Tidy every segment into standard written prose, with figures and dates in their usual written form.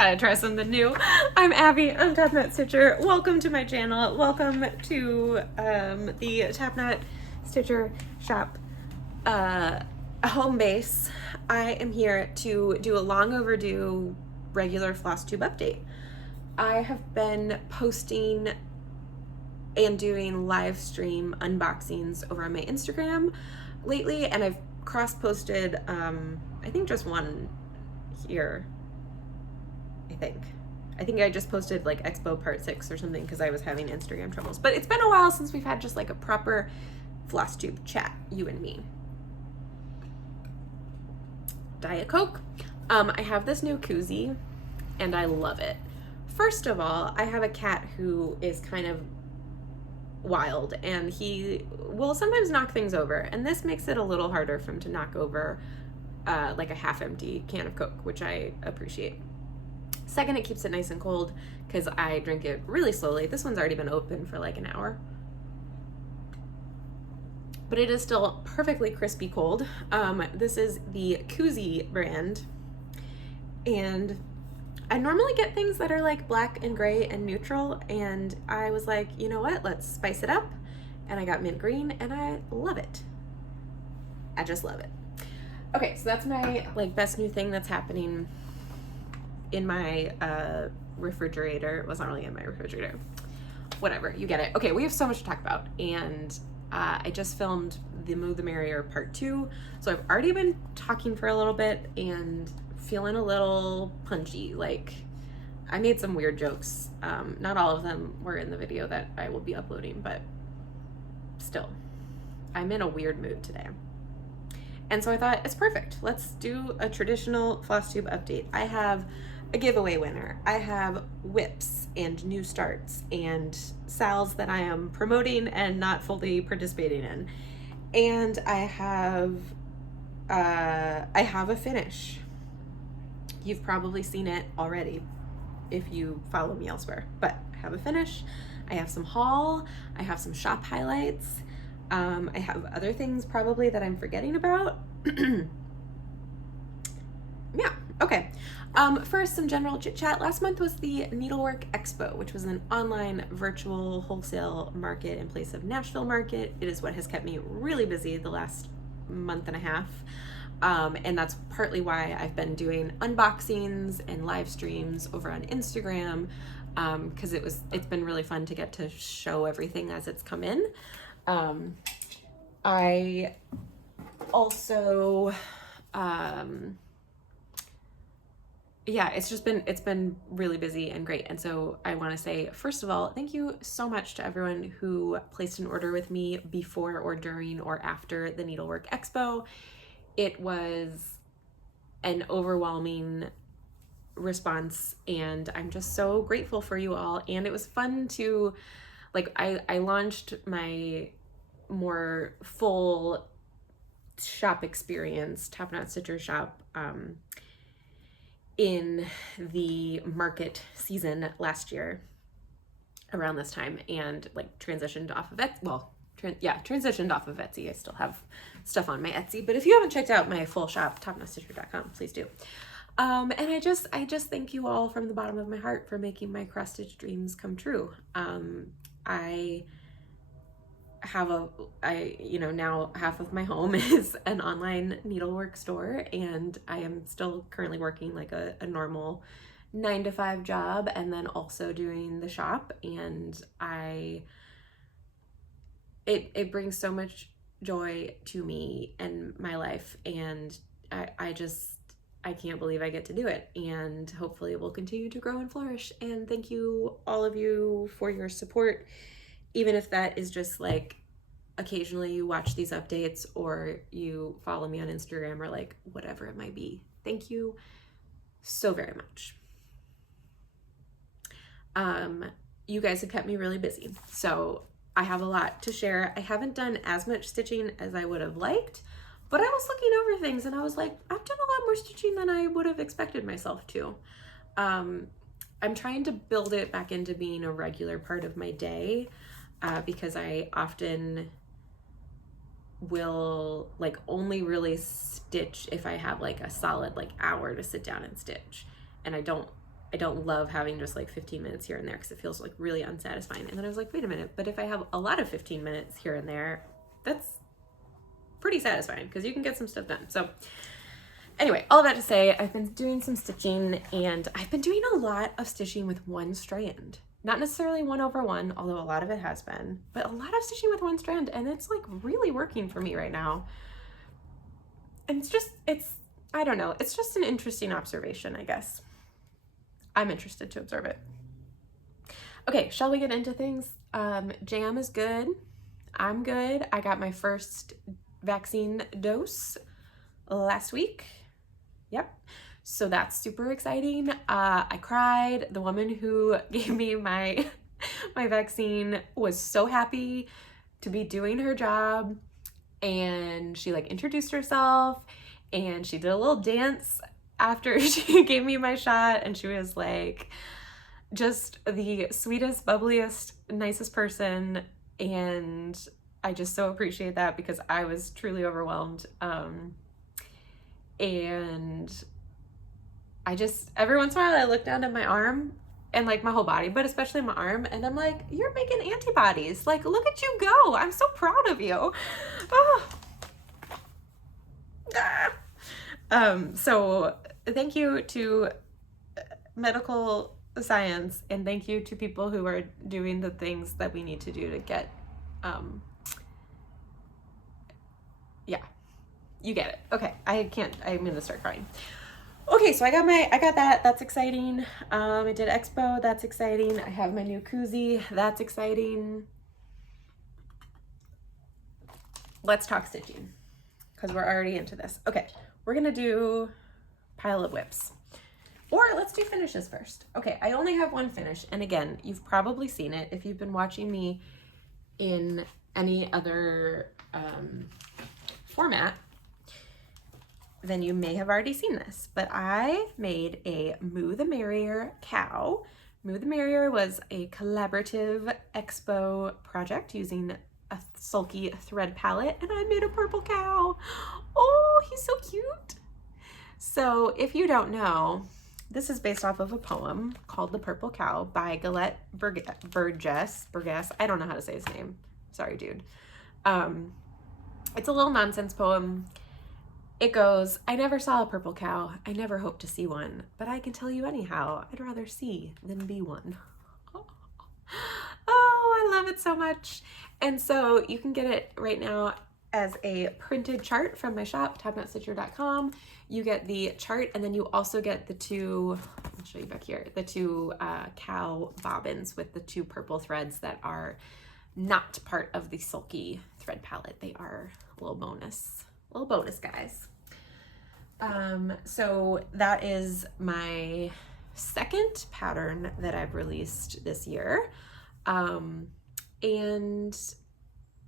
Thought I'd try something new. I'm Abby. I'm TopKnot Stitcher. Welcome to my channel. Welcome to the TopKnot Stitcher shop home base. I am here to do a long overdue regular Flosstube update. I have been posting and doing live stream unboxings over on my Instagram lately, and I've cross-posted I think just one here. I think I just posted like Expo Part 6 or something because I was having Instagram troubles. But it's been a while since we've had just like a proper Flosstube chat, you and me. Diet Coke. I have this new koozie and I love it. First of all, I have a cat who is kind of wild and he will sometimes knock things over, and this makes it a little harder for him to knock over like a half-empty can of Coke, which I appreciate. Second, it keeps it nice and cold because I drink it really slowly. This one's already been open for like an hour, but it is still perfectly crispy cold. This is the Koozie brand, and I normally get things that are like black and gray and neutral, and I was like, you know what, let's spice it up, and I got mint green and I love it. I just love it. Okay, so that's my like best new thing that's happening in my refrigerator. It was not really in my refrigerator. Whatever, you get it. Okay, we have so much to talk about, and I just filmed the Move the Merrier Part 2, so I've already been talking for a little bit and feeling a little punchy. Like, I made some weird jokes. Not all of them were in the video that I will be uploading, but still, I'm in a weird mood today. And so I thought, it's perfect. Let's do a traditional Flosstube update. I have a giveaway winner. I have whips and new starts and sales that I am promoting and not fully participating in. And I have a finish. You've probably seen it already if you follow me elsewhere, but I have a finish. I have some haul. I have some shop highlights. I have other things probably that I'm forgetting about. Yeah, okay. First, some general chit chat. Last month was the Needlework Expo, which was an online virtual wholesale market in place of Nashville Market. It is what has kept me really busy the last month and a half. And that's partly why I've been doing unboxings and live streams over on Instagram, because it's been really fun to get to show everything as it's come in. I also, yeah, it's been really busy and great. And so I want to say, first of all, thank you so much to everyone who placed an order with me before or during or after the Needlework Expo. It was an overwhelming response, and I'm just so grateful for you all. And it was fun to, like, I launched my more full shop experience, TopKnot Stitcher shop, in the market season last year around this time, and like transitioned off of it. Well, transitioned off of Etsy. I still have stuff on my Etsy, but if you haven't checked out my full shop, topknotstitcher.com, please do. And I just thank you all from the bottom of my heart for making my cross stitch dreams come true. I now half of my home is an online needlework store, and I am still currently working like a normal 9-to-5 job, and then also doing the shop, and it brings so much joy to me and my life, and I can't believe I get to do it, and hopefully it will continue to grow and flourish. And thank you, all of you, for your support, even if that is just like occasionally you watch these updates or you follow me on Instagram or like whatever it might be. Thank you so very much. You guys have kept me really busy, so I have a lot to share. I haven't done as much stitching as I would have liked, but I was looking over things and I was like, I've done a lot more stitching than I would have expected myself to. I'm trying to build it back into being a regular part of my day, because I often will like only really stitch if I have like a solid like hour to sit down and stitch, and I don't I don't love having just like 15 minutes here and there because it feels like really unsatisfying. And then I was like, wait a minute, but if I have a lot of 15 minutes here and there, that's pretty satisfying because you can get some stuff done. So anyway, all that to say, I've been doing some stitching, and I've been doing a lot of stitching with one strand. Not necessarily 1/1, although a lot of it has been, but a lot of stitching with one strand, and it's like really working for me right now. And I don't know, it's just an interesting observation, I guess. I'm interested to observe it. Okay, shall we get into things? Jam is good. I'm good. I got my first vaccine dose last week. Yep. So that's super exciting. I cried. The woman who gave me my vaccine was so happy to be doing her job, and she like introduced herself, and she did a little dance after she gave me my shot, and she was like just the sweetest, bubbliest, nicest person, and I just so appreciate that because I was truly overwhelmed. And I just, every once in a while I look down at my arm and like my whole body, but especially my arm, and I'm like, you're making antibodies. Like, look at you go. I'm so proud of you. Oh. So thank you to medical science, and thank you to people who are doing the things that we need to do to get, yeah, you get it. Okay, I'm gonna start crying. Okay, so I got that, that's exciting. I did Expo, that's exciting. I have my new koozie, that's exciting. Let's talk stitching, because we're already into this. Okay, we're gonna do pile of whips. Or let's do finishes first. Okay, I only have one finish, and again, you've probably seen it if you've been watching me in any other format, then you may have already seen this, but I made a Moo the Merrier cow. Moo the Merrier was a collaborative expo project using a sulky thread palette, and I made a purple cow. Oh, he's so cute. So if you don't know, this is based off of a poem called The Purple Cow by Galette Burgess. I don't know how to say his name. Sorry, dude. It's a little nonsense poem. It goes, I never saw a purple cow. I never hope to see one, but I can tell you anyhow, I'd rather see than be one. Oh, I love it so much. And so you can get it right now as a printed chart from my shop, TopKnotStitcher.com. You get the chart, and then you also get the two, I'll show you back here, the two cow bobbins with the two purple threads that are not part of the sulky thread palette. They are a little bonus guys. So that is my second pattern that I've released this year. And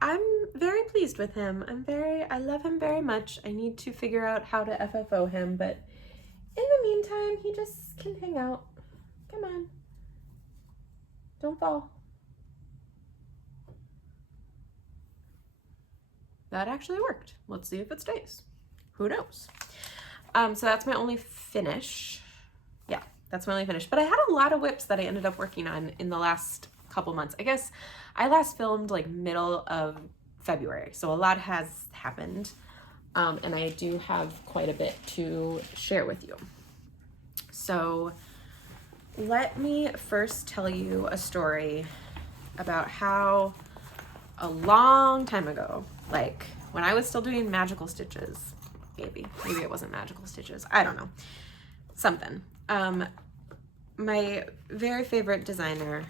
I'm very pleased with him. I love him very much. I need to figure out how to FFO him, but in the meantime, he just can hang out. Come on. Don't fall. That actually worked. Let's see if it stays. Who knows? So that's my only finish. Yeah, that's my only finish. But I had a lot of whips that I ended up working on in the last couple months. I guess I last filmed like middle of February, so a lot has happened, and I do have quite a bit to share with you. So let me first tell you a story about how a long time ago, like when I was still doing magical stitches, maybe it wasn't magical stitches, I don't know, something. My very favorite designer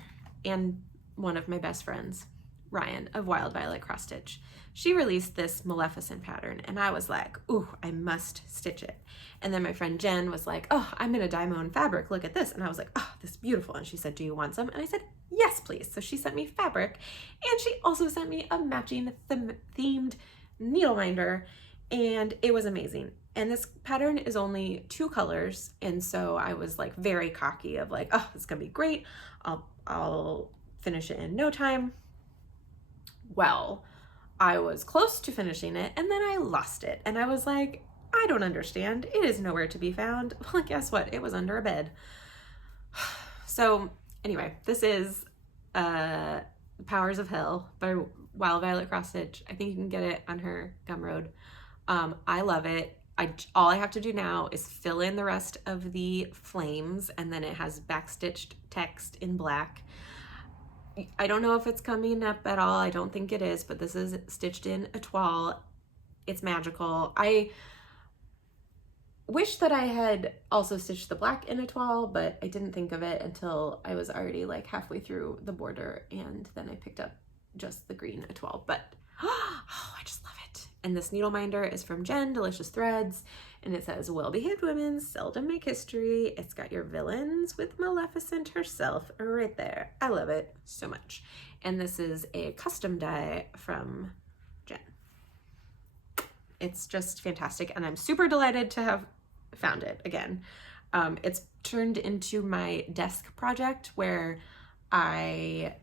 and one of my best friends, Ryan of Wild Violet Cross Stitch, she released this Maleficent pattern, and I was like, ooh, I must stitch it. And then my friend Jen was like, oh, I'm gonna dye my own fabric, look at this. And I was like, oh, this is beautiful. And she said, do you want some? And I said, yes, please. So she sent me fabric, and she also sent me a matching themed needle minder, and it was amazing. And this pattern is only 2 colors, and so I was like very cocky of like, oh, it's gonna be great. I'll finish it in no time. Well, I was close to finishing it, and then I lost it, and I was like, I don't understand. It is nowhere to be found. Well, guess what? It was under a bed. So anyway, this is Powers of Hell by Wild Violet Cross Stitch. I think you can get it on her Gumroad. I love it. All I have to do now is fill in the rest of the flames, and then it has backstitched text in black. I don't know if it's coming up at all. I don't think it is, but this is stitched in étoile. It's magical. I wish that I had also stitched the black in étoile, but I didn't think of it until I was already like halfway through the border, and then I picked up just the green étoile. But oh, I just love it. And this needle minder is from Jen Delicious Threads, and it says, well-behaved women seldom make history. It's got your villains with Maleficent herself right there. I love it so much. And this is a custom die from Jen. It's just fantastic, and I'm super delighted to have found it again. It's turned into my desk project where I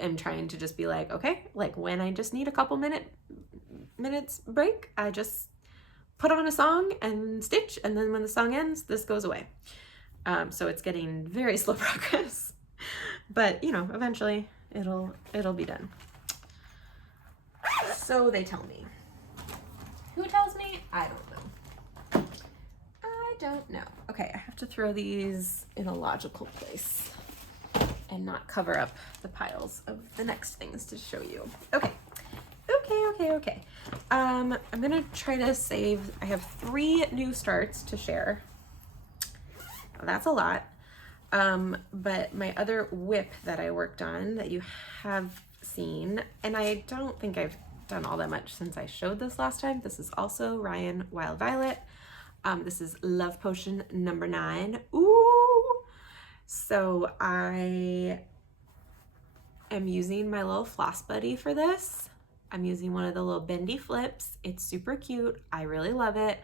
am trying to just be like, okay, like when I just need a couple minutes break, I just put on a song and stitch, and then when the song ends, this goes away. So it's getting very slow progress, but you know, eventually it'll be done. So they tell me. Who tells me? I don't know. I don't know. Okay, I have to throw these in a logical place and not cover up the piles of the next things to show you. Okay. I'm gonna try to save, I have 3 new starts to share. That's a lot. But my other whip that I worked on that you have seen, and I don't think I've done all that much since I showed this last time. This is also Ryan Wild Violet. This is Love Potion number 9. Ooh! So I am using my little floss buddy for this. I'm using one of the little bendy flips. It's super cute. I really love it.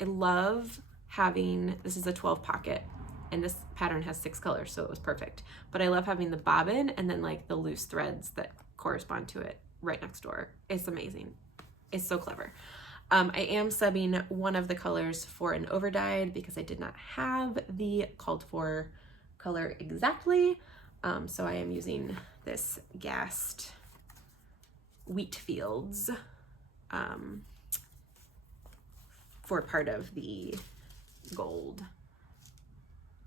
I love having, this is a 12 pocket, and this pattern has 6 colors, so it was perfect. But I love having the bobbin and then like the loose threads that correspond to it right next door. It's amazing. It's so clever. I am subbing one of the colors for an overdyed because I did not have the called for color exactly. So I am using this Gassed Wheat Fields for part of the gold.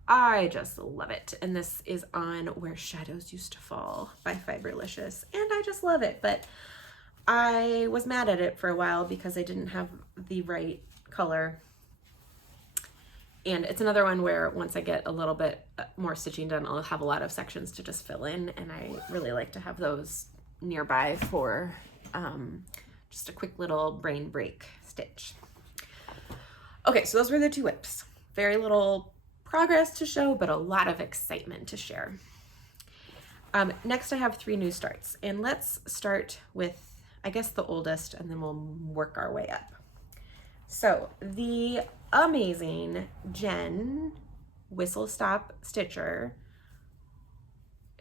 I just love it. And this is on Where Shadows Used to Fall by Fiberlicious, and I just love it. But I was mad at it for a while because I didn't have the right color. And it's another one where once I get a little bit more stitching done, I'll have a lot of sections to just fill in, and I really like to have those nearby for just a quick little brain break stitch. Okay, so those were the 2 whips. Very little progress to show, but a lot of excitement to share. Next I have 3 new starts, and let's start with, I guess, the oldest, and then we'll work our way up. So the amazing Jen Whistle Stop Stitcher,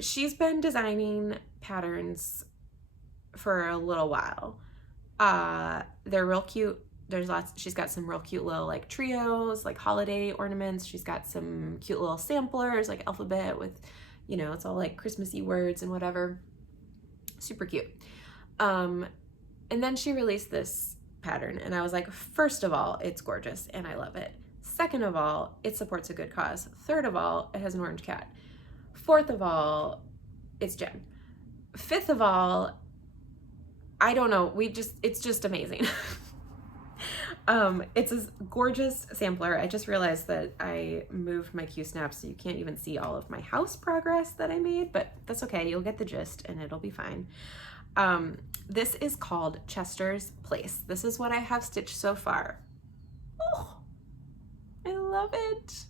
she's been designing patterns for a little while. They're real cute. There's lots, she's got some real cute little like trios, like holiday ornaments. She's got some cute little samplers, like alphabet with, you know, it's all like Christmassy words and whatever. Super cute. And then she released this pattern, and I was like, first of all, it's gorgeous and I love it. Second of all, it supports a good cause. Third of all, it has an orange cat. Fourth of all, it's Jen. Fifth of all, I don't know, it's just amazing. It's a gorgeous sampler. I just realized that I moved my Q-snap so you can't even see all of my house progress that I made, but that's okay. You'll get the gist and it'll be fine. This is called Chester's Place. This is what I have stitched so far. Oh, I love it.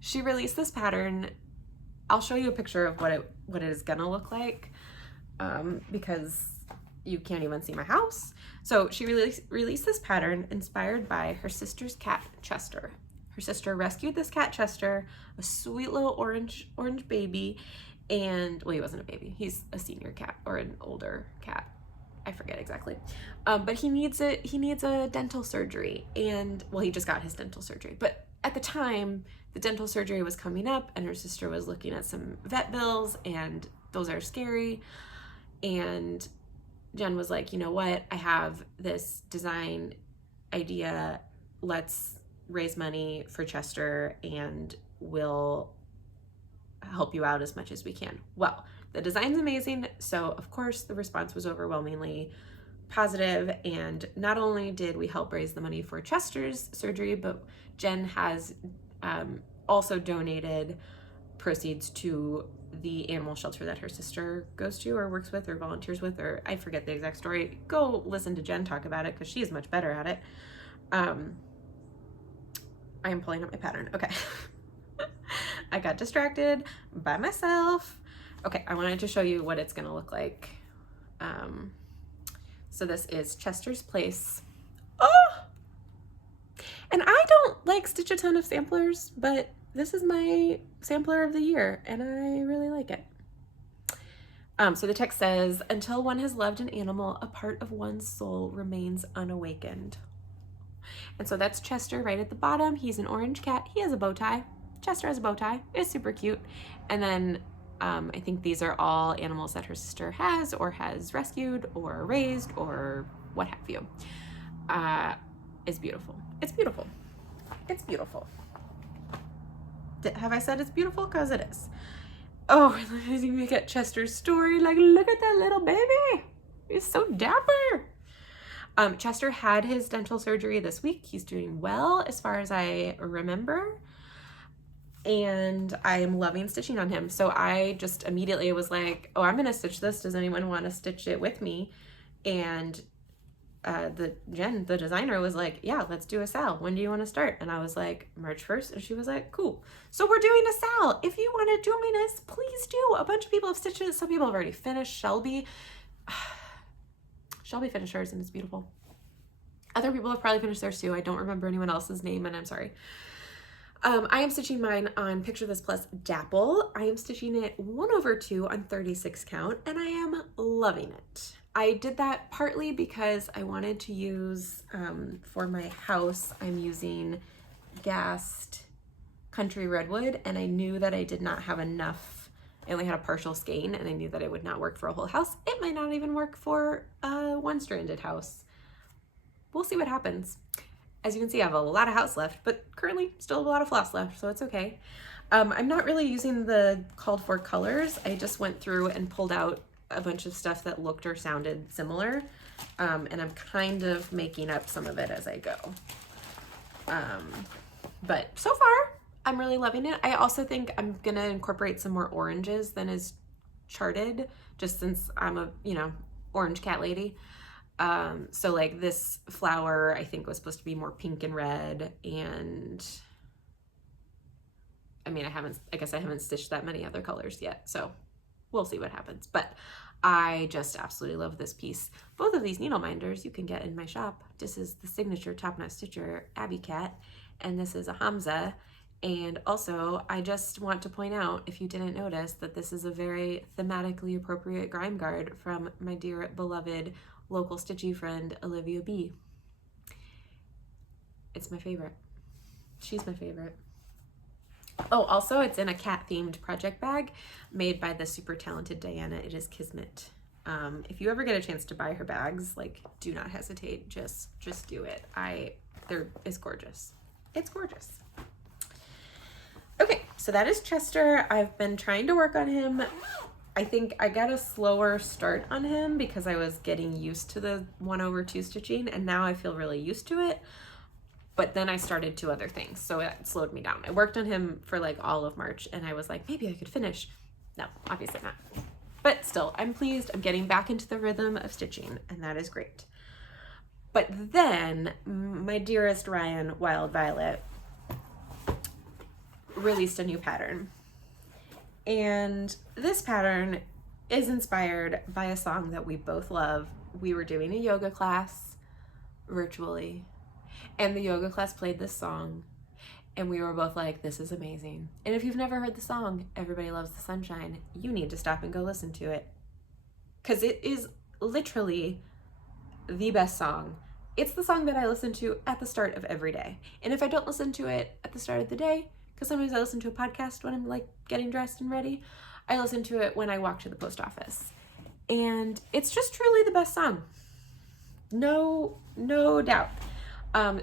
She released this pattern. I'll show you a picture of what it is gonna look like, because you can't even see my house. So she released this pattern inspired by her sister's cat, Chester. Her sister rescued this cat, Chester, a sweet little orange baby, and, well, he wasn't a baby. He's a senior cat or an older cat. I forget exactly. But he needs a dental surgery, and, well, he just got his dental surgery. But at the time, the dental surgery was coming up and her sister was looking at some vet bills, and those are scary. And Jen was like, you know what? I have this design idea. Let's raise money for Chester and we'll help you out as much as we can. Well, the design's amazing. So of course the response was overwhelmingly positive. And not only did we help raise the money for Chester's surgery, but Jen has also donated proceeds to the animal shelter that her sister goes to or works with or volunteers with, or I forget the exact story. Go listen to Jen talk about it because she is much better at it. I am pulling up my pattern. Okay. I got distracted by myself. Okay, I wanted to show you what it's gonna look like. So this is Chester's Place. Oh! And I don't like stitch a ton of samplers, but this is my sampler of the year and I really like it. So the text says, until one has loved an animal, a part of one's soul remains unawakened. And so that's Chester right at the bottom. He's an orange cat. He has a bow tie. Chester has a bow tie. It's super cute. And then I think these are all animals that her sister has or has rescued or raised or what have you. It's beautiful. It's beautiful. It's beautiful. Have I said it's beautiful? Because it is. Oh, let me get Chester's story. Like, look at that little baby. He's so dapper. Chester had his dental surgery this week. He's doing well as far as I remember. And I am loving stitching on him. So I just immediately was like, oh, I'm going to stitch this. Does anyone want to stitch it with me? And Jen, the designer, was like, yeah, let's do a sal. When do you want to start? And I was like, March 1st. And she was like, cool. So we're doing a sal. If you want to join us, please do. A bunch of people have stitched it. Some people have already finished. Shelby finished hers and it's beautiful. Other people have probably finished theirs too. I don't remember anyone else's name and I'm sorry. I am stitching mine on Picture This Plus Dapple. I am stitching it 1/2 on 36 count and I am loving it. I did that partly because I wanted to use, for my house, I'm using gassed country redwood and I knew that I did not have enough. I only had a partial skein and I knew that it would not work for a whole house. It might not even work for a one-stranded house. We'll see what happens. As you can see, I have a lot of house left, but currently still have a lot of floss left, so it's okay. I'm not really using the called for colors. I just went through and pulled out a bunch of stuff that looked or sounded similar, and I'm kind of making up some of it as I go. But so far, I'm really loving it. I also think I'm gonna incorporate some more oranges than is charted, just since I'm a, orange cat lady. So like this flower I think was supposed to be more pink and red, and I mean I guess I haven't stitched that many other colors yet, so we'll see what happens. But I just absolutely love this piece. Both of these needle minders you can get in my shop. This is the signature TopKnot Stitcher Abby Cat, and this is a Hamza. And also, I just want to point out, if you didn't notice, that this is a very thematically appropriate grime guard from my dear beloved local stitchy friend Olivia B. It's my favorite. She's my favorite. Oh, also it's in a cat themed project bag made by the super talented Diana. It is Kismet. If you ever get a chance to buy her bags, like, do not hesitate. Just do it. It's gorgeous. It's gorgeous. Okay, so that is Chester. I've been trying to work on him. I think I got a slower start on him because I was getting used to the 1/2 stitching, and now I feel really used to it. But then I started 2 other things, so it slowed me down. I worked on him for like all of March, and I was like, maybe I could finish. No, obviously not. But still, I'm pleased. I'm getting back into the rhythm of stitching, and that is great. But then my dearest Ryan Wild Violet released a new pattern. And this pattern is inspired by a song that we both love. We were doing a yoga class virtually, and the yoga class played this song, and we were both like, this is amazing. And if you've never heard the song, Everybody Loves the Sunshine, you need to stop and go listen to it. Because it is literally the best song it's the song that I listen to at the start of every day. And if I don't listen to it at the start of the day, because sometimes I listen to a podcast when I'm like getting dressed and ready, I listen to it when I walk to the post office. And it's just truly the best song. No doubt.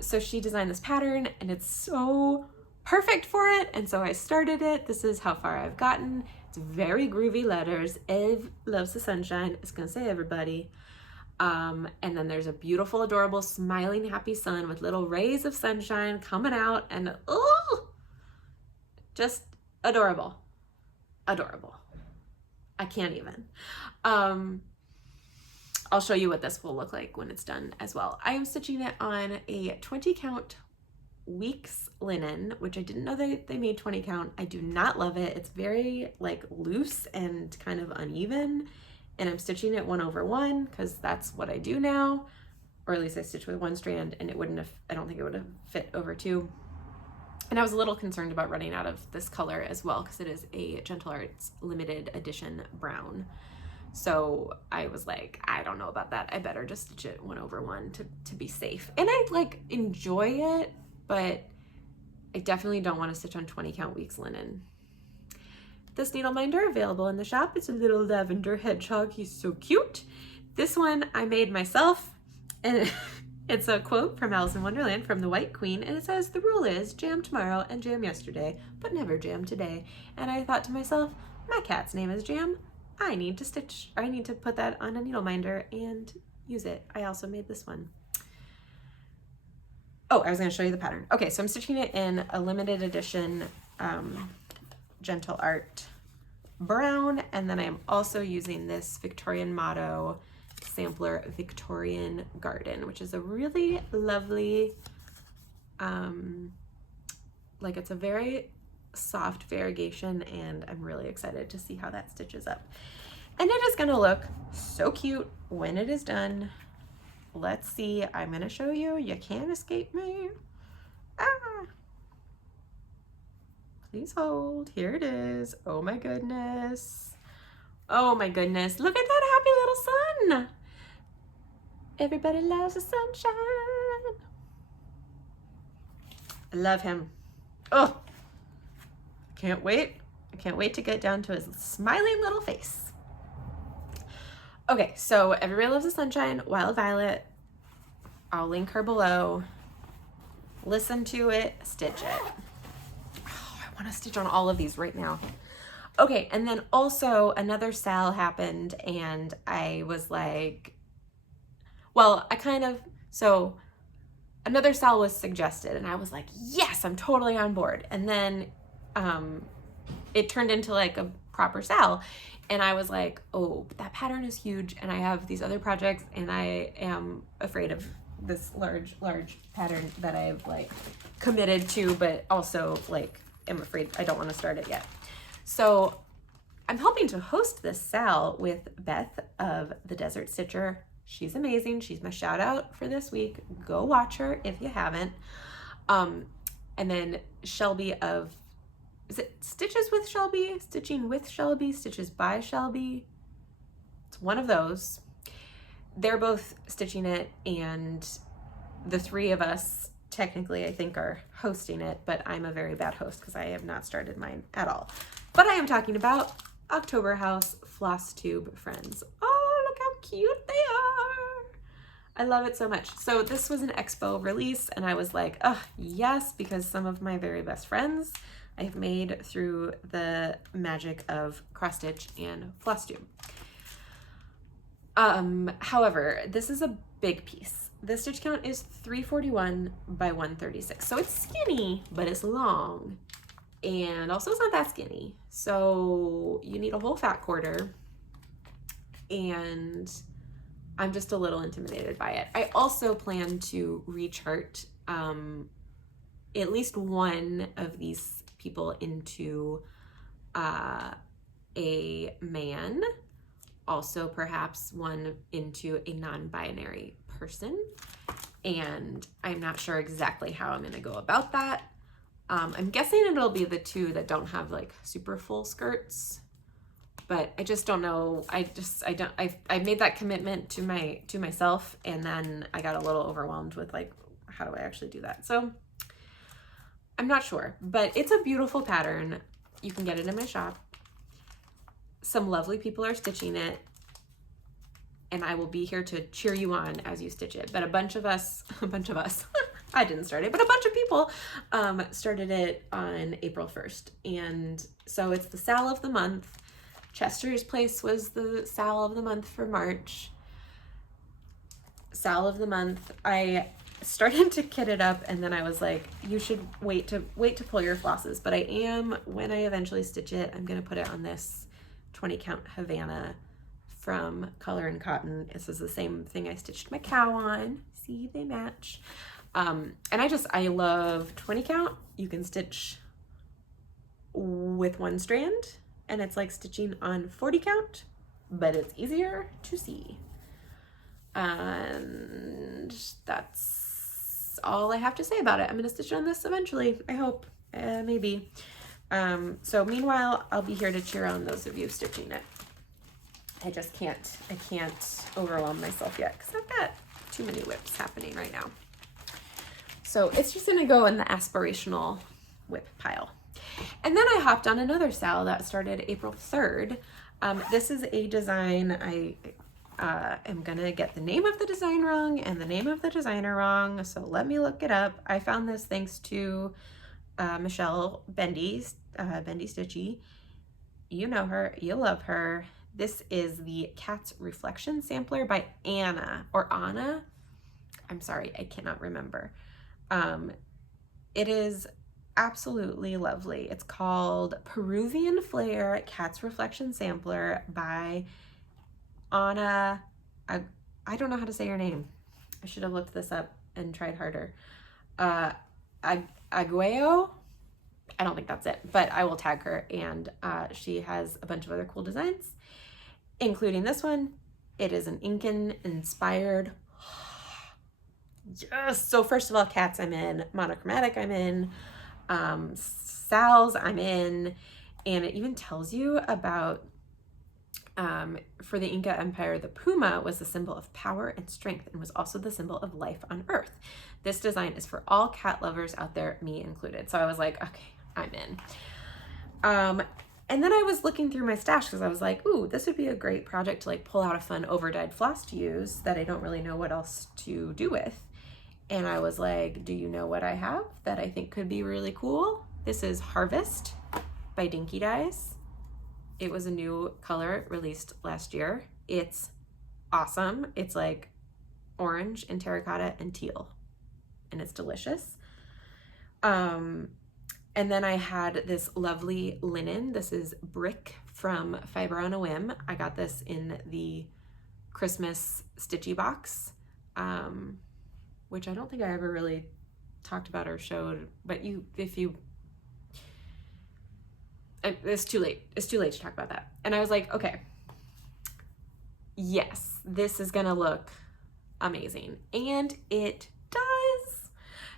So she designed this pattern and it's so perfect for it. And so I started it. This is how far I've gotten. It's very groovy letters. Ev loves the sunshine. It's gonna say everybody. And then there's a beautiful, adorable, smiling, happy sun with little rays of sunshine coming out, and oh, just adorable. Adorable. I can't even. I'll show you what this will look like when it's done as well. I am stitching it on a 20 count weeks linen, which I didn't know they made 20 count. I do not love it. It's very like loose and kind of uneven, and I'm stitching it 1/1 because that's what I do now, or at least I stitch with one strand, and it wouldn't have, I don't think it would have fit over two. And I was a little concerned about running out of this color as well because it is a Gentle Arts limited edition brown. So I was like, I don't know about that. I better just stitch it 1/1 to be safe. And I like enjoy it, but I definitely don't want to stitch on 20 count weeks linen. This needle minder available in the shop. It's a little lavender hedgehog. He's so cute. This one I made myself, and it's a quote from Alice in Wonderland from the White Queen, and it says, "The rule is jam tomorrow and jam yesterday, but never jam today." And I thought to myself, my cat's name is Jam. I need to put that on a needle minder and use it. I also made this one. Oh, I was going to show you the pattern. Okay, so I'm stitching it in a limited edition Gentle Art brown, and then I'm also using this Victorian Motto sampler Victorian Garden, which is a really lovely, like it's a very soft variegation, and I'm really excited to see how that stitches up. And it is gonna look so cute when it is done. Let's see, I'm gonna show you. You can't escape me. Ah. Please hold. Here it is. Oh my goodness. Oh my goodness. Look at that happy little sun. Everybody loves the sunshine. I love him. Oh, can't wait. I can't wait to get down to his smiling little face. Okay, so Everybody Loves the Sunshine, Wild Violet. I'll link her below. Listen to it, stitch it. I want to stitch on all of these right now. Okay, and then also another sale happened, and I was like, well, so another sale was suggested, and I was like, yes, I'm totally on board. And then it turned into like a proper sale, and I was like, oh, that pattern is huge, and I have these other projects, and I am afraid of this large pattern that I've like committed to, but also like am afraid I don't want to start it yet. So I'm hoping to host this sale with Beth of The Desert Stitcher. She's amazing. She's my shout out for this week. Go watch her if you haven't. And then Shelby of, is it Stitches with Shelby? Stitching with Shelby? Stitches by Shelby? It's one of those. They're both stitching it, and the three of us technically I think are hosting it, but I'm a very bad host because I have not started mine at all. But I am talking about October House Flosstube friends. Oh, look how cute they are. I love it so much. So this was an expo release, and I was like, oh yes, because some of my very best friends I have made through the magic of cross stitch and Flosstube. However, this is a big piece. The stitch count is 341 by 136. So it's skinny, but it's long. And also it's not that skinny. So you need a whole fat quarter. And I'm just a little intimidated by it. I also plan to rechart at least one of these people into a man. Also perhaps one into a non-binary person, and I'm not sure exactly how I'm going to go about that. I'm guessing it'll be the two that don't have like super full skirts, but I just don't know. I made that commitment to myself, and then I got a little overwhelmed with like, how do I actually do that? So I'm not sure, but it's a beautiful pattern. You can get it in my shop. Some lovely people are stitching it, and I will be here to cheer you on as you stitch it. But a bunch of us, I didn't start it, but a bunch of people started it on April 1st. And so it's the Sal of the month. Chester's Place was the Sal of the month for March. Sal of the month. I started to kit it up, and then I was like, you should wait to pull your flosses. But I am, when I eventually stitch it, I'm gonna put it on this 20 count Havana from Color and Cotton. This is the same thing I stitched my cow on. See, they match. And I love 20 count. You can stitch with one strand, and it's like stitching on 40 count, but it's easier to see. And that's all I have to say about it. I'm gonna stitch on this eventually, I hope, maybe. So meanwhile, I'll be here to cheer on those of you stitching it. I can't overwhelm myself yet because I've got too many whips happening right now. So it's just gonna go in the aspirational whip pile. And then I hopped on another Sal that started April 3rd. This is a design, I am gonna get the name of the design wrong and the name of the designer wrong, so let me look it up. I found this thanks to Michelle Bendy Stitchy. You know her, you love her. This is the Cat's Reflection Sampler by Anna. I'm sorry, I cannot remember. It is absolutely lovely. It's called Peruvian Flair Cat's Reflection Sampler by Anna. I don't know how to say your name. I should have looked this up and tried harder. Aguayo? I don't think that's it, but I will tag her, and she has a bunch of other cool designs, including this one. It is an Incan inspired. Yes. So first of all, cats I'm in, monochromatic I'm in, Sal's I'm in, and it even tells you about, for the Inca Empire, the puma was the symbol of power and strength and was also the symbol of life on earth. This design is for all cat lovers out there, me included. So I was like, okay, I'm in. And then I was looking through my stash because I was like, ooh, this would be a great project to like pull out a fun over-dyed floss to use that I don't really know what else to do with. And I was like, do you know what I have that I think could be really cool? This is Harvest by Dinky Dyes. It was a new color released last year. It's awesome. It's like orange and terracotta and teal, and it's delicious. And then I had this lovely linen. This is Brick from Fiber on a Whim. I got this in the Christmas stitchy box, which I don't think I ever really talked about or showed, but it's too late. It's too late to talk about that. And I was like, okay, yes, this is gonna look amazing. And it does.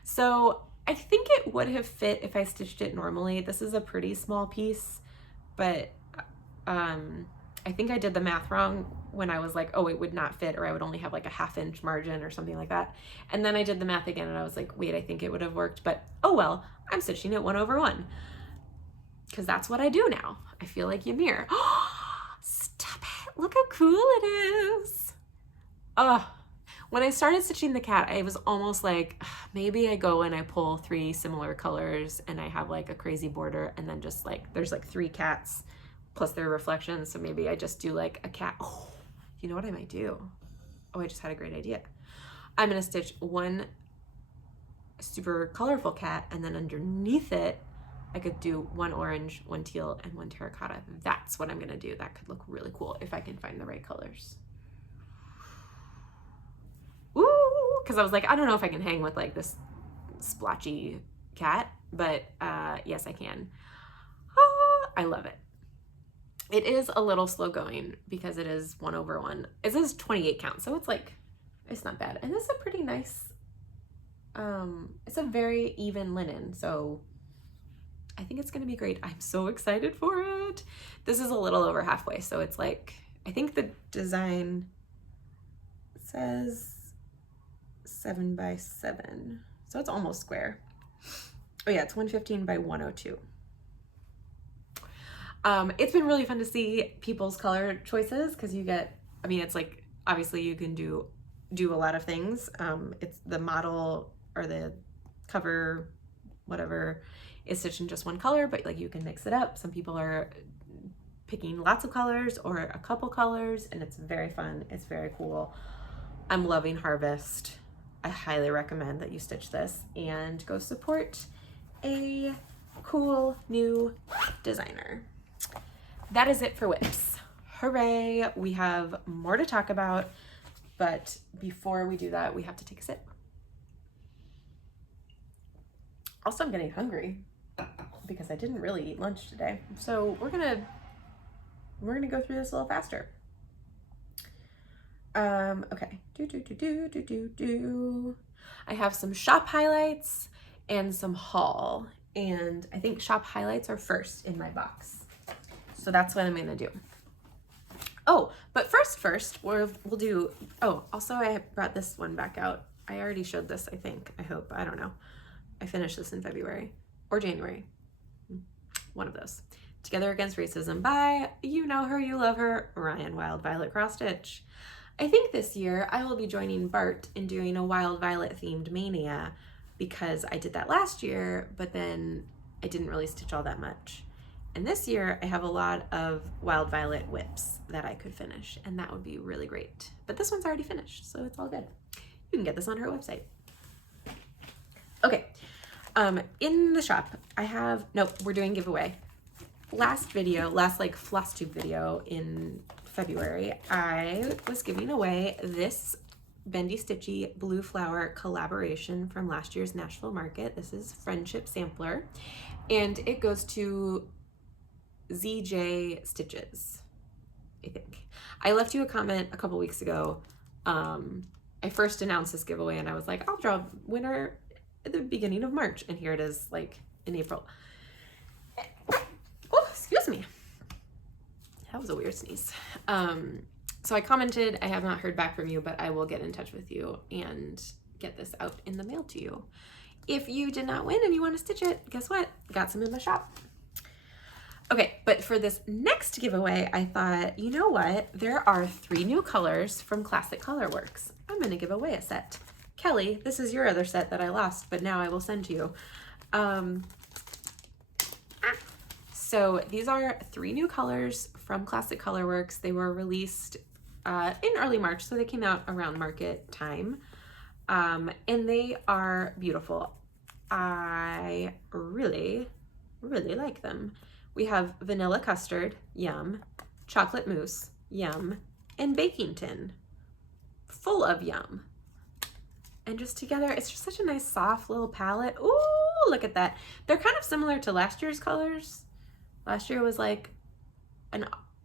So I think it would have fit if I stitched it normally. This is a pretty small piece, but I think I did the math wrong when I was like, oh, it would not fit, or I would only have like a 1/2 inch margin or something like that. And then I did the math again and I was like, wait, I think it would have worked, but oh well, I'm stitching it 1/1 because that's what I do now. I feel like Ymir. Stop it. Look how cool it is. When I started stitching the cat, I was almost like, maybe I go and I pull 3 similar colors and I have like a crazy border, and then just like, there's like 3 cats plus their reflections. So maybe I just do like a cat. Oh, you know what I might do? Oh, I just had a great idea. I'm gonna stitch one super colorful cat, and then underneath it, I could do 1 orange, 1 teal, and 1 terracotta. That's what I'm gonna do. That could look really cool if I can find the right colors. Ooh, because I was like, I don't know if I can hang with like this splotchy cat, but yes, I can. I love it. It is a little slow going because it is 1/1. It says 28 count, so it's like, it's not bad. And this is a pretty nice, it's a very even linen, so I think it's gonna be great. I'm so excited for it. This is a little over halfway, so it's like, I think the design says 7 by 7, so it's almost square. Oh yeah, it's 115 by 102. It's been really fun to see people's color choices, because you get, I mean, it's like, obviously you can do a lot of things. It's the model or the cover, whatever, is stitched in just one color, but like you can mix it up. Some people are picking lots of colors or a couple colors, and it's very fun. It's very cool. I'm loving Harvest. I highly recommend that you stitch this and go support a cool new designer. That is it for WIPs. Hooray! We have more to talk about, but before we do that, we have to take a sip. Also, I'm getting hungry because I didn't really eat lunch today. So we're gonna go through this a little faster. Okay. I have some shop highlights and some haul, and I think shop highlights are first in my box. So that's what I'm gonna do. Oh, but first we'll do, oh, also I brought this one back out. I already showed this, I think, I hope, I don't know. I finished this in February or January, one of those. Together Against Racism by, you know her, you love her, Ryan Wild Violet Cross Stitch. I think this year I will be joining Bart in doing a Wild Violet themed mania, because I did that last year, but then I didn't really stitch all that much. And this year I have a lot of Wild Violet WIPs that I could finish, and that would be really great. But this one's already finished, so it's all good. You can get this on her website. Okay, in the shop I have, nope, we're doing giveaway. Last like Flosstube video in February, I was giving away this Bendy Stitchy Blue Flower collaboration from last year's Nashville Market. This is Friendship Sampler, and it goes to ZJ Stitches, I think. I left you a comment a couple weeks ago. I first announced this giveaway and I was like, I'll draw a winner at the beginning of March, and here it is, like in April. Oh, excuse me. That was a weird sneeze. So I commented, I have not heard back from you, but I will get in touch with you and get this out in the mail to you. If you did not win and you want to stitch it, guess what? Got some in my shop. Okay, but for this next giveaway, I thought, you know what? There are 3 new colors from Classic Colorworks. I'm gonna give away a set. Kelly, this is your other set that I lost, but now I will send to you. So these are 3 new colors from Classic Colorworks. They were released in early March, so they came out around market time. And they are beautiful. I really, really like them. We have vanilla custard, yum, chocolate mousse, yum, and baking tin, full of yum. And just together, it's just such a nice soft little palette. Ooh, look at that. They're kind of similar to last year's colors. Last year was like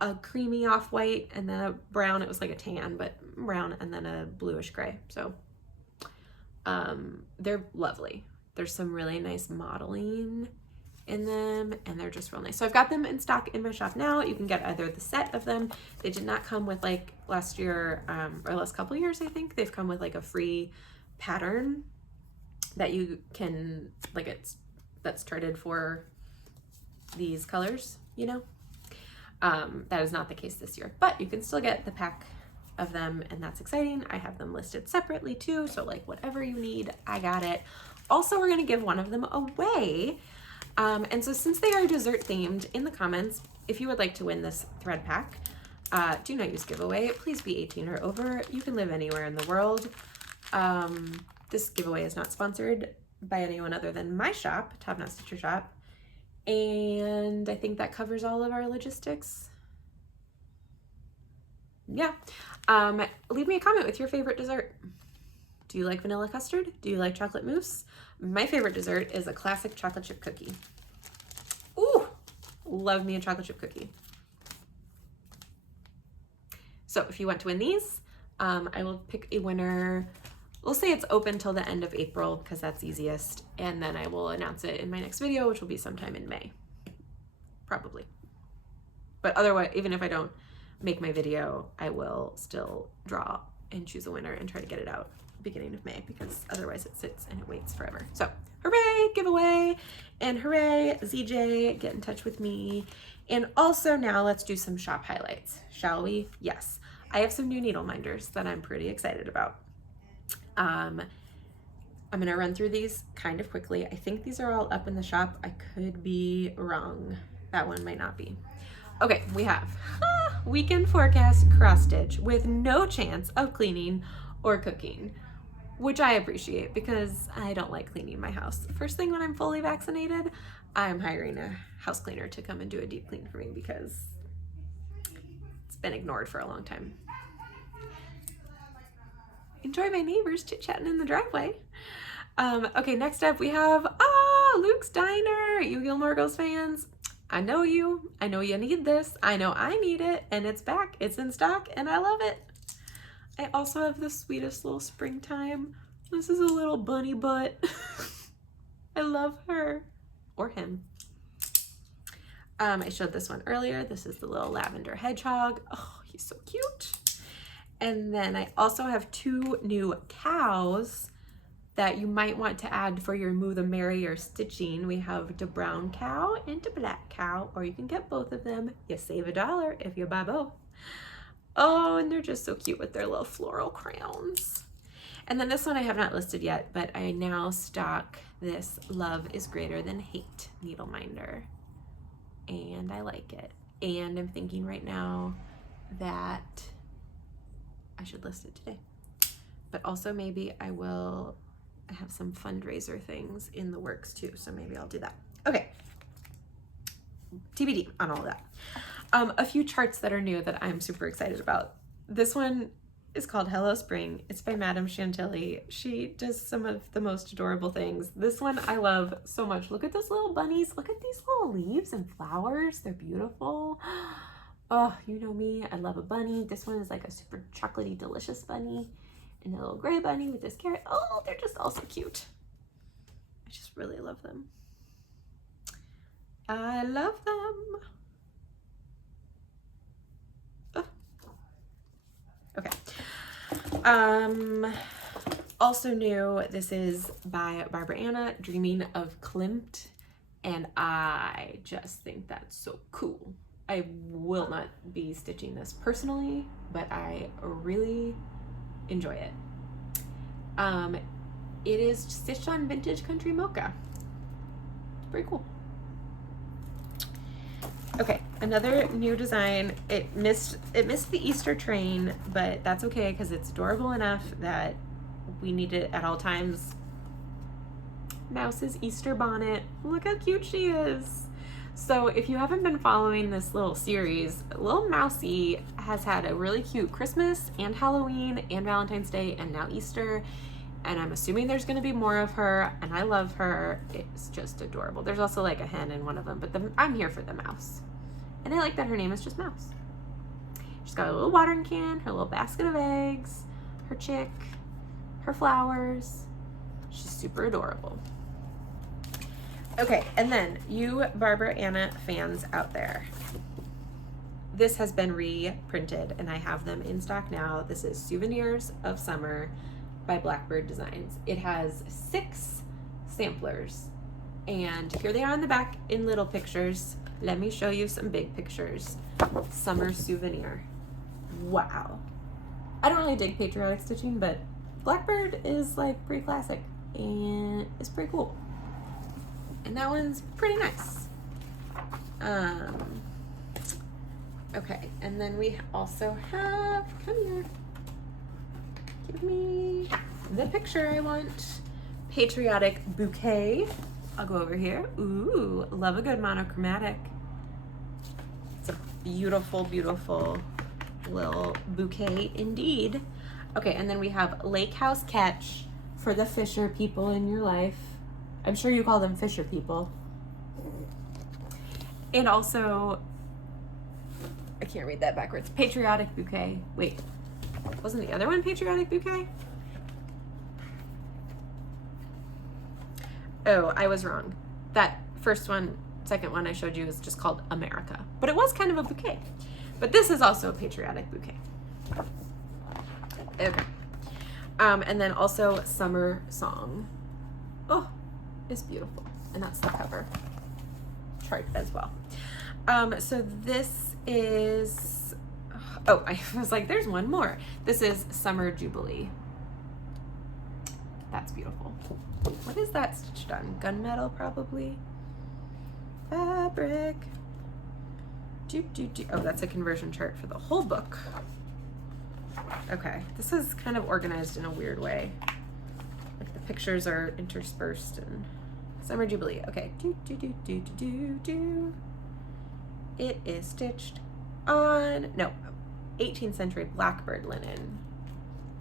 a creamy off-white, and then a brown. It was like a tan, but brown, and then a bluish gray. So they're lovely. There's some really nice modeling in them, and they're just real nice. So I've got them in stock in my shop now. You can get either the set of them. They did not come with, like last year, or last couple years, I think. They've come with like a free pattern that you can, like, that's charted for these colors, you know. That is not the case this year, but you can still get the pack of them, and that's exciting. I have them listed separately too, so like whatever you need, I got it. Also, we're gonna give one of them away. And so since they are dessert themed, in the comments, if you would like to win this thread pack, do not use giveaway. Please be 18 or over. You can live anywhere in the world. This giveaway is not sponsored by anyone other than my shop, TopKnot Stitcher Shop. And I think that covers all of our logistics. Yeah. Leave me a comment with your favorite dessert. Do you like vanilla custard? Do you like chocolate mousse? My favorite dessert is a classic chocolate chip cookie. Ooh, love me a chocolate chip cookie. So if you want to win these, I will pick a winner we'll say it's open till the end of April because that's easiest. And then I will announce it in my next video, which will be sometime in May, probably. But otherwise, even if I don't make my video, I will still draw and choose a winner and try to get it out beginning of May, because otherwise it sits and it waits forever. So hooray, giveaway, and hooray, ZJ, get in touch with me. And also now let's do some shop highlights, shall we? Yes. I have some new needle minders that I'm pretty excited about. I'm gonna run through these kind of quickly. I think these are all up in the shop. I could be wrong. That one might not be. Okay, we have weekend forecast cross stitch with no chance of cleaning or cooking, which I appreciate because I don't like cleaning my house. First thing when I'm fully vaccinated, I'm hiring a house cleaner to come and do a deep clean for me because it's been ignored for a long time. Enjoy my neighbors chit-chatting in the driveway. Okay, next up we have Luke's Diner. You Gilmore Girls fans, I know you. I know you need this. I know I need it, and it's back. It's in stock, and I love it. I also have the sweetest little springtime. This is a little bunny butt. I love her. Or him. I showed this one earlier. This is the little lavender hedgehog. Oh, he's so cute. And then I also have two new cows that you might want to add for your Moo the Merrier stitching. We have the brown cow and the black cow, or you can get both of them. You save $1 if you buy both. Oh, and they're just so cute with their little floral crowns. And then this one I have not listed yet, but I now stock this Love is Greater Than Hate needle minder. And I like it. And I'm thinking right now that I should list it today. But also maybe I will have some fundraiser things in the works too, so maybe I'll do that. Okay, TBD on all of that. A few charts that are new that I'm super excited about. This one is called Hello Spring. It's by Madame Chantilly. She does some of the most adorable things. This one I love so much. Look at those little bunnies. Look at these little leaves and flowers. They're beautiful. Oh, you know me. I love a bunny. This one is like a super chocolatey, delicious bunny. And a little gray bunny with this carrot. Oh, they're just all so cute. I just really love them. I love them. Oh. Okay. Also new, this is by Barbara Anna, Dreaming of Klimt. And I just think that's so cool. I will not be stitching this personally, but I really enjoy it. It is stitched on vintage country mocha. It's pretty cool. Okay, another new design. It missed the Easter train, but that's okay because it's adorable enough that we need it at all times. Mouse's Easter bonnet. Look how cute she is. So if you haven't been following this little series, little Mousy has had a really cute Christmas and Halloween and Valentine's Day and now Easter. And I'm assuming there's going to be more of her, and I love her. It's just adorable. There's also like a hen in one of them, but I'm here for the mouse. And I like that her name is just Mouse. She's got a little watering can, her little basket of eggs, her chick, her flowers. She's super adorable. Okay, and then you Barbara Anna fans out there, this has been reprinted and I have them in stock now. This is Souvenirs of Summer by Blackbird Designs. It has 6 samplers and here they are on the back in little pictures. Let me show you some big pictures. Summer souvenir. Wow. I don't really dig patriotic stitching, but Blackbird is like pretty classic and it's pretty cool. And that one's pretty nice. Okay, and then we also have, come here, give me the picture I want. Patriotic Bouquet. I'll go over here. Ooh, love a good monochromatic. It's a beautiful, beautiful little bouquet indeed. Okay, and then we have Lake House Catch for the Fisher people in your life. I'm sure you call them Fisher people. And also, I can't read that backwards. Patriotic Bouquet. Wait, wasn't the other one Patriotic Bouquet? Oh, I was wrong. That second one I showed you is just called America. But it was kind of a bouquet. But this is also a patriotic bouquet. Okay. And then also Summer Song. Oh, it's beautiful. And that's the cover chart as well. So this is, oh, I was like, there's one more. This is Summer Jubilee. That's beautiful. What is that stitched on? Gunmetal, probably. Fabric. Oh, that's a conversion chart for the whole book. Okay, this is kind of organized in a weird way. Like the pictures are interspersed and Summer Jubilee. Okay. It is stitched on, no, 18th century Blackbird linen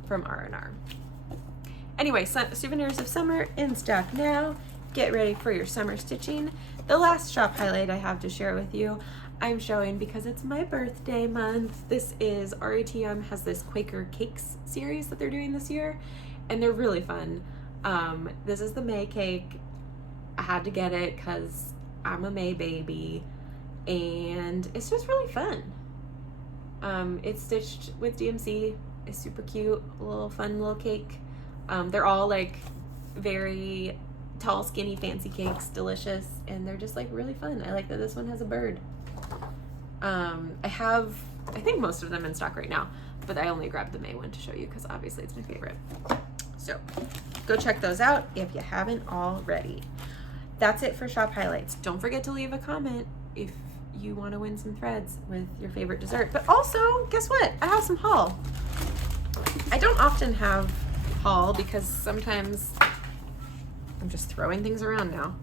from R&R. Anyway, souvenirs of summer in stock now. Get ready for your summer stitching. The last shop highlight I have to share with you, I'm showing because it's my birthday month. This is RATM has this Quaker Cakes series that they're doing this year, and they're really fun. This is the May cake. I had to get it because I'm a May baby, and it's just really fun. It's stitched with DMC. It's super cute, little fun little cake. They're all like very tall, skinny, fancy cakes, delicious, and they're just like really fun. I like that this one has a bird. I think most of them in stock right now, but I only grabbed the May one to show you because obviously it's my favorite. So go check those out if you haven't already. That's it for shop highlights. Don't forget to leave a comment if you want to win some threads with your favorite dessert. But also, guess what? I have some haul. I don't often have haul because sometimes I'm just throwing things around now.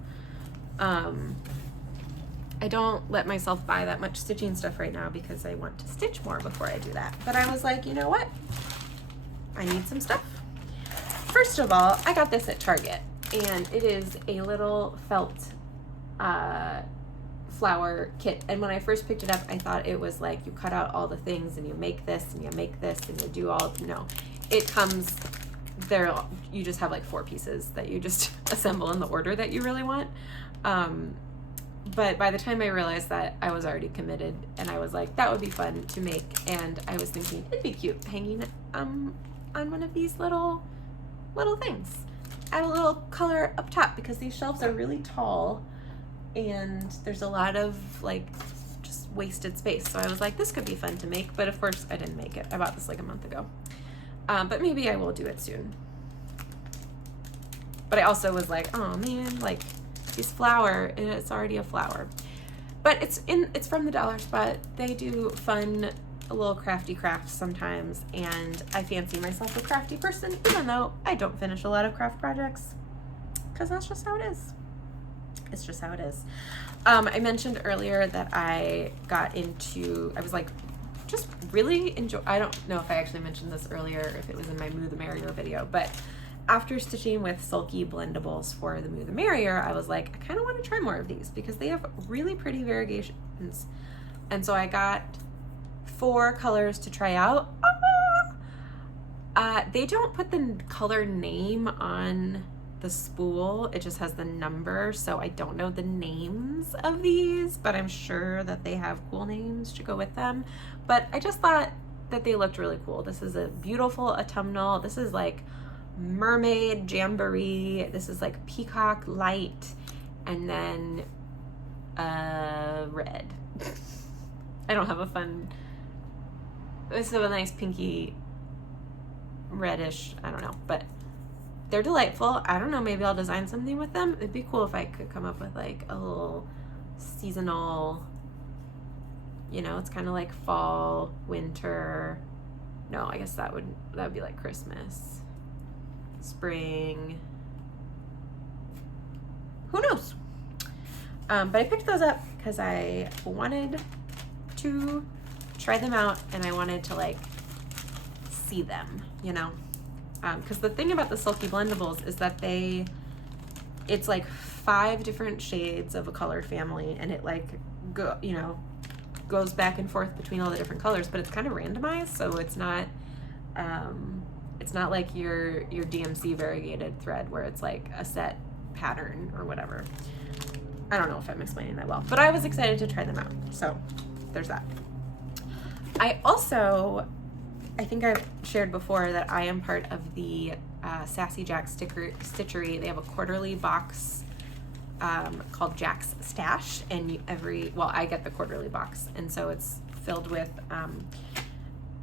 I don't let myself buy that much stitching stuff right now because I want to stitch more before I do that. But I was like, you know what? I need some stuff. First of all, I got this at Target, and it is a little felt flower kit. And when I first picked it up, I thought it was like you cut out all the things and you make this and you make this and you do all, no. It comes there, you just have like 4 pieces that you just assemble in the order that you really want. But by the time I realized that, I was already committed, and I was like, that would be fun to make. And I was thinking it'd be cute hanging on one of these little things. Add a little color up top because these shelves are really tall and there's a lot of like just wasted space. So I was like, this could be fun to make, but of course I didn't make it. I bought this like a month ago. But maybe I will do it soon. But I also was like, oh man, like this flower, and it's already a flower. But it's from the Dollar Spot. They do fun little crafty crafts sometimes, and I fancy myself a crafty person, even though I don't finish a lot of craft projects, because that's just how it is. It's just how it is. I mentioned earlier that I was like, just really enjoy, I don't know if I actually mentioned this earlier, if it was in my Moo the Merrier video, but after stitching with Sulky Blendables for the Moo the Merrier, I was like, I kind of want to try more of these because they have really pretty variegations. And so I got 4 colors to try out. They don't put the color name on the spool. It just has the number. So I don't know the names of these, but I'm sure that they have cool names to go with them. But I just thought that they looked really cool. This is a beautiful autumnal. This is like mermaid jamboree. This is like peacock light, and then red. I don't have a fun, this is a nice pinky reddish, I don't know, but they're delightful. I don't know, maybe I'll design something with them. It'd be cool if I could come up with like a little seasonal, you know, it's kind of like fall, winter. No, I guess that would be like Christmas, spring, who knows. But I picked those up because I wanted to try them out, and I wanted to like see them, you know, because the thing about the Sulky Blendables is that it's like 5 different shades of a color family, and it like goes back and forth between all the different colors, but it's kind of randomized, so it's not like your DMC variegated thread where it's like a set pattern or whatever. I don't know if I'm explaining that well, but I was excited to try them out. So there's that. I think I've shared before that I am part of the Sassy Jack Stitchery. They have a quarterly box called Jack's Stash, and I get the quarterly box, and so it's filled with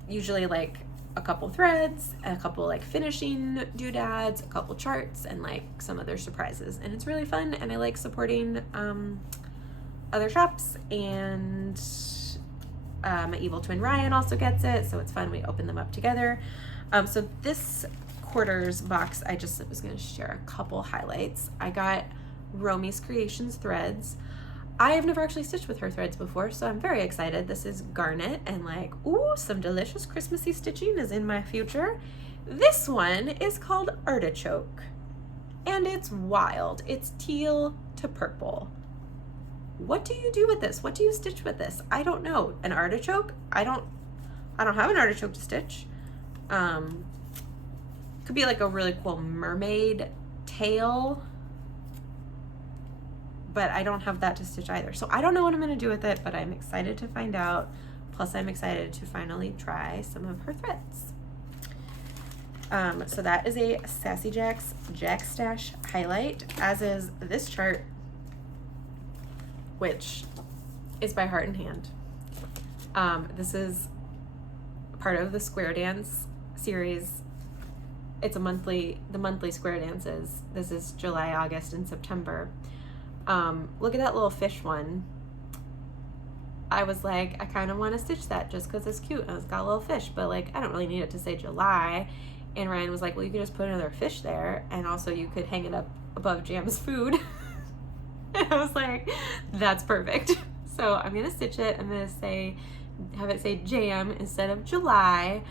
usually like a couple threads, a couple like finishing doodads, a couple charts, and like some other surprises, and it's really fun, and I like supporting other shops, and my evil twin Ryan also gets it, so it's fun. We open them up together. So this quarters box, I just was going to share a couple highlights. I got Romy's Creations threads. I have never actually stitched with her threads before, so I'm very excited. This is garnet, and like, ooh, some delicious Christmassy stitching is in my future. This one is called Artichoke, and it's wild. It's teal to purple. What do you do with this? What do you stitch with this? I don't know. An artichoke? I don't have an artichoke to stitch. Could be like a really cool mermaid tail, but I don't have that to stitch either. So I don't know what I'm going to do with it, but I'm excited to find out. Plus I'm excited to finally try some of her threads. So that is a Sassy Jack's Jack Stash highlight, as is this chart, which is by Heart and Hand. This is part of the Square Dance series. It's the monthly Square Dances. This is July, August, and September. Look at that little fish one. I was like, I kind of want to stitch that just because it's cute and it's got a little fish, but like, I don't really need it to say July. And Ryan was like, well, you could just put another fish there, and also you could hang it up above Jam's food. And I was like, that's perfect. So I'm gonna stitch it. I'm gonna have it say Jam instead of July.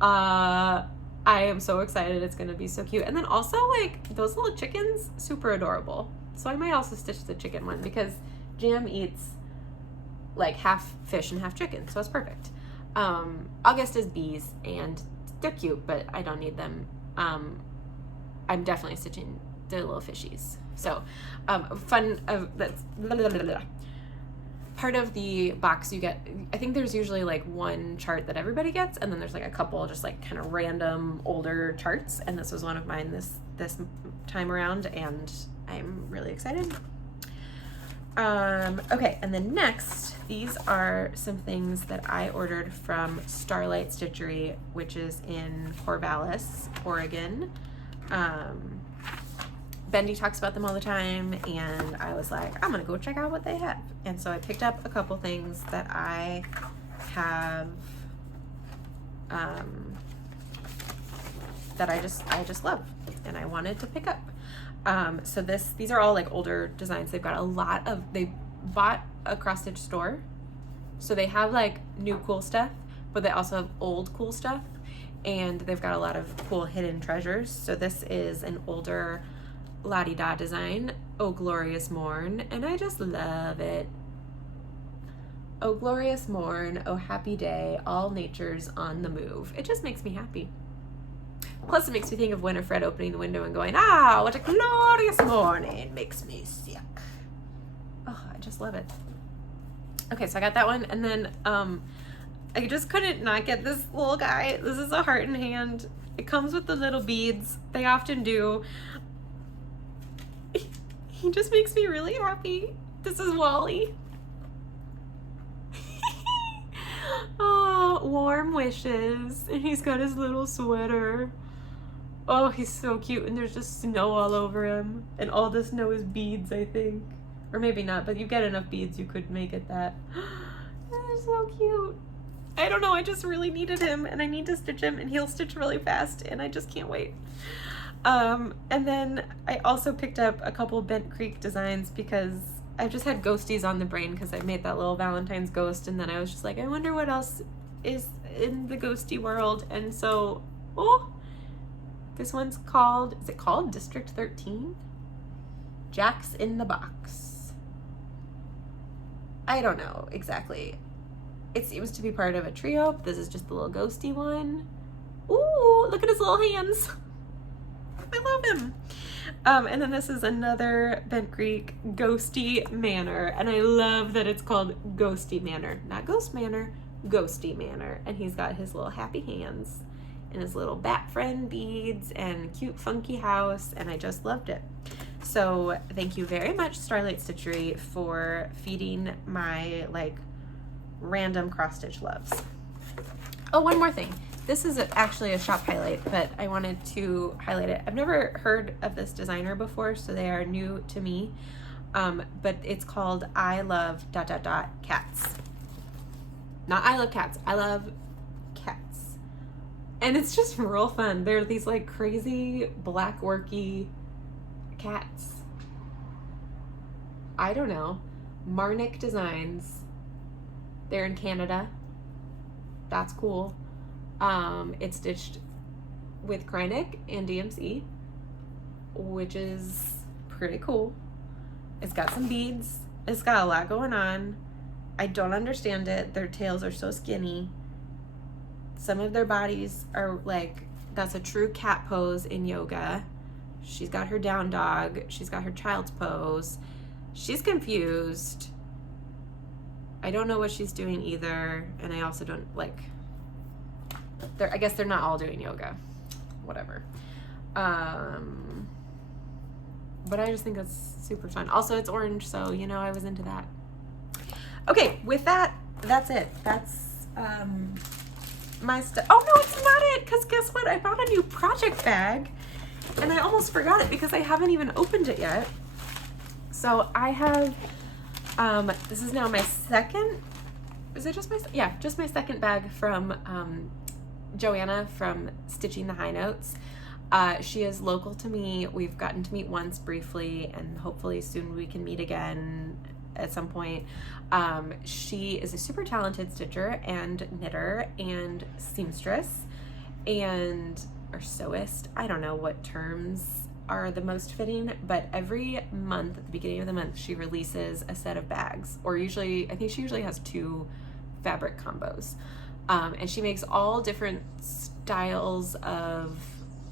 I am so excited. It's gonna be so cute. And then also, like, those little chickens, super adorable. So I might also stitch the chicken one, because Jam eats like half fish and half chicken, so it's perfect. August is bees, and they're cute, but I don't need them. I'm definitely stitching the little fishies. So fun of that's blah, blah, blah, blah. Part of the box you get, I think there's usually like one chart that everybody gets, and then there's like a couple just like kind of random older charts, and this was one of mine this time around, and I'm really excited. Okay, and then next, these are some things that I ordered from Starlight Stitchery, which is in Corvallis, Oregon. Bendy talks about them all the time, and I was like, I'm gonna go check out what they have. And so I picked up a couple things that I have that I just love and I wanted to pick up. So these are all like older designs. They've got a lot of, they bought a cross stitch store, so they have like new cool stuff, but they also have old cool stuff, and they've got a lot of cool hidden treasures. So this is an older La-di-da design, Oh Glorious Morn, and I just love it. Oh glorious morn, oh happy day, all nature's on the move. It just makes me happy. Plus it makes me think of Winifred opening the window and going, ah, what a glorious morning. Makes me sick. Oh, I just love it. Okay, so I got that one, and then I just couldn't not get this little guy. This is a Heart and Hand. It comes with the little beads. They often do. He just makes me really happy. This is Wally. Oh, warm wishes. And he's got his little sweater. Oh, he's so cute. And there's just snow all over him. And all the snow is beads, I think. Or maybe not, but you get enough beads, you could make it that. They're so cute. I don't know, I just really needed him, and I need to stitch him, and he'll stitch really fast, and I just can't wait. And then I also picked up a couple Bent Creek designs, because I've just had ghosties on the brain, because I made that little Valentine's ghost, and then I was just like, I wonder what else is in the ghosty world. And so, oh, this one's called, is it called District 13? Jack's in the Box. I don't know exactly. It seems to be part of a trio. This is just the little ghosty one. Ooh, look at his little hands. I love him. And then this is another Bent Creek Ghosty Manor. And I love that it's called Ghosty Manor. Not Ghost Manor, Ghosty Manor. And he's got his little happy hands and his little bat friend beads and cute funky house. And I just loved it. So thank you very much, Starlight Stitchery, for feeding my like random cross stitch loves. Oh, one more thing. This is actually a shop highlight, but I wanted to highlight it. I've never heard of this designer before, so they are new to me. But it's called I Love ... Cats. Not I Love Cats, I Love Cats. And it's just real fun. They're these like crazy black worky cats. I don't know. Marnik Designs. They're in Canada. That's cool. It's stitched with Kreinik and DMC, which is pretty cool. It's got some beads. It's got a lot going on. I don't understand it. Their tails are so skinny. Some of their bodies are like, that's a true cat pose in yoga. She's got her down dog. She's got her child's pose. She's confused. I don't know what she's doing either. And I also don't like, I guess they're not all doing yoga. Whatever. But I just think that's super fun. Also, it's orange, so, you know, I was into that. Okay, with that, that's it. That's my stuff. Oh, no, it's not it, because guess what? I bought a new project bag, and I almost forgot it because I haven't even opened it yet. So I have, this is now my second, is it just my, yeah, just my second bag from Joanna from Stitching the High Notes. She is local to me. We've gotten to meet once briefly, and hopefully soon we can meet again at some point. She is a super talented stitcher and knitter and seamstress and or sewist. I don't know what terms are the most fitting, but every month at the beginning of the month she releases a set of bags, or usually, I think she usually has 2 fabric combos. And she makes all different styles of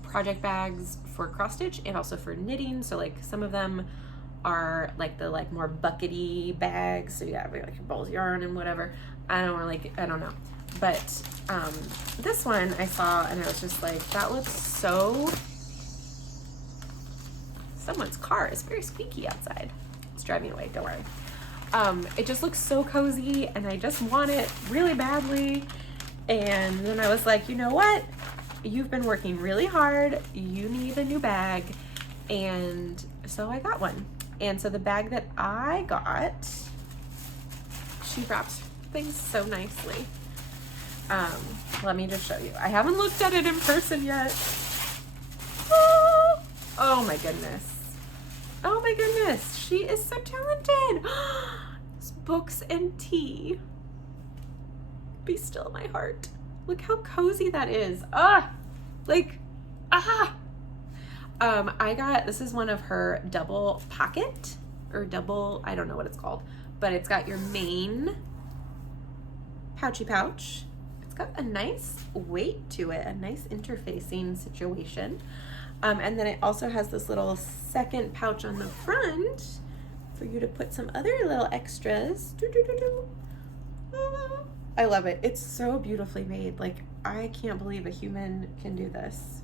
project bags for cross stitch and also for knitting. So like some of them are like the like more buckety bags, so you have like your balls of yarn and whatever. I don't know, but this one I saw and I was just like, that looks so, someone's car is very squeaky outside. It's driving away, don't worry. It just looks so cozy and I just want it really badly. And then I was like, you know what? You've been working really hard. You need a new bag. And so I got one. And so the bag that I got, she wraps things so nicely. Let me just show you. I haven't looked at it in person yet. Oh my goodness. Oh my goodness. She is so talented. It's books and tea. Be still my heart. Look how cozy that is. I got, this is one of her double pocket or double, I don't know what it's called, but it's got your main pouchy pouch. It's got a nice weight to it, a nice interfacing situation. And then it also has this little second pouch on the front for you to put some other little extras. I love it. It's so beautifully made. Like, I can't believe a human can do this.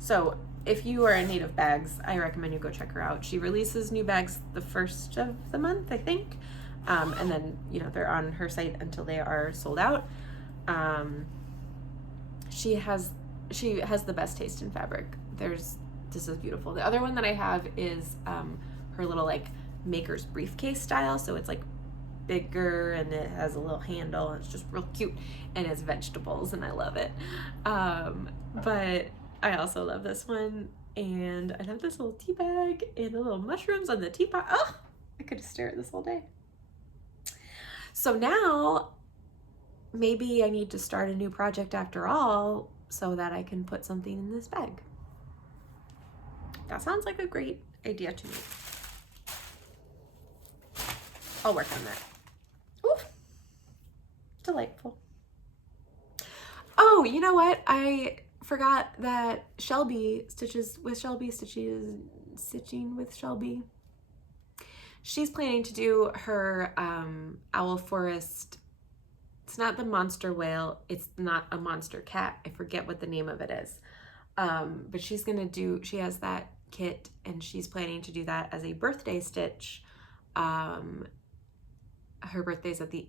So if you are in need of bags, I recommend you go check her out. She releases new bags the first of the month, I think. And then, you know, they're on her site until they are sold out. She has the best taste in fabric. This is beautiful. The other one that I have is her little like maker's briefcase style. So it's like bigger and it has a little handle and it's just real cute and it's vegetables and I love it. But I also love this one, and I love this little tea bag and the little mushrooms on the teapot. Oh, I could just stare at this all day. So now maybe I need to start a new project after all so that I can put something in this bag. That sounds like a great idea to me. I'll work on that. Ooh, delightful. Oh, you know what? forgot that Shelby, Stitching with Shelby, she's planning to do her Owl Forest. It's not the monster whale. It's not a monster cat. I forget what the name of it is. But she has that kit, and she's planning to do that as a birthday stitch. Her birthday's at the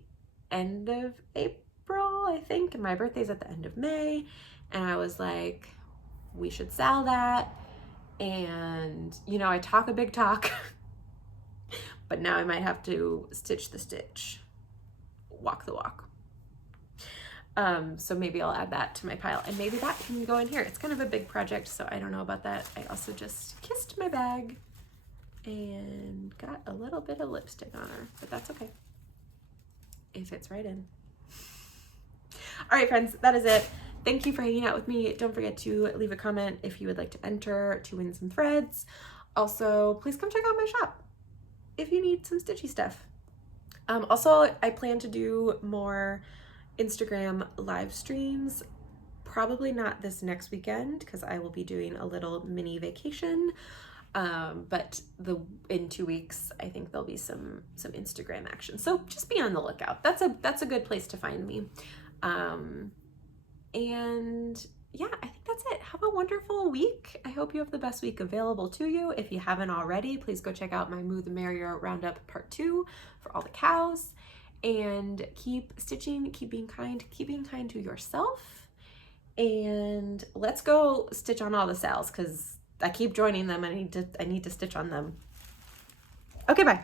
end of April, I think, and my birthday's at the end of May. And I was like, we should sell that. And, you know, I talk a big talk, but now I might have to stitch the stitch, walk the walk. So maybe I'll add that to my pile, and maybe that can go in here. It's kind of a big project, so I don't know about that. I also just kissed my bag and got a little bit of lipstick on her, but that's okay. It fits right in. All right, friends, that is it. Thank you for hanging out with me. Don't forget to leave a comment if you would like to enter to win some threads. Also, please come check out my shop if you need some stitchy stuff. Also, I plan to do more Instagram live streams, probably not this next weekend because I will be doing a little mini vacation, but in 2 weeks I think there'll be some Instagram action, so just be on the lookout. That's a good place to find me. And yeah, I think that's it. Have a wonderful week. I hope you have the best week available to you. If you haven't already, please go check out my Moo the Merrier Roundup Part 2 for all the cows. And keep stitching, keep being kind to yourself. And let's go stitch on all the sales because I keep joining them. I need to stitch on them. Okay, bye.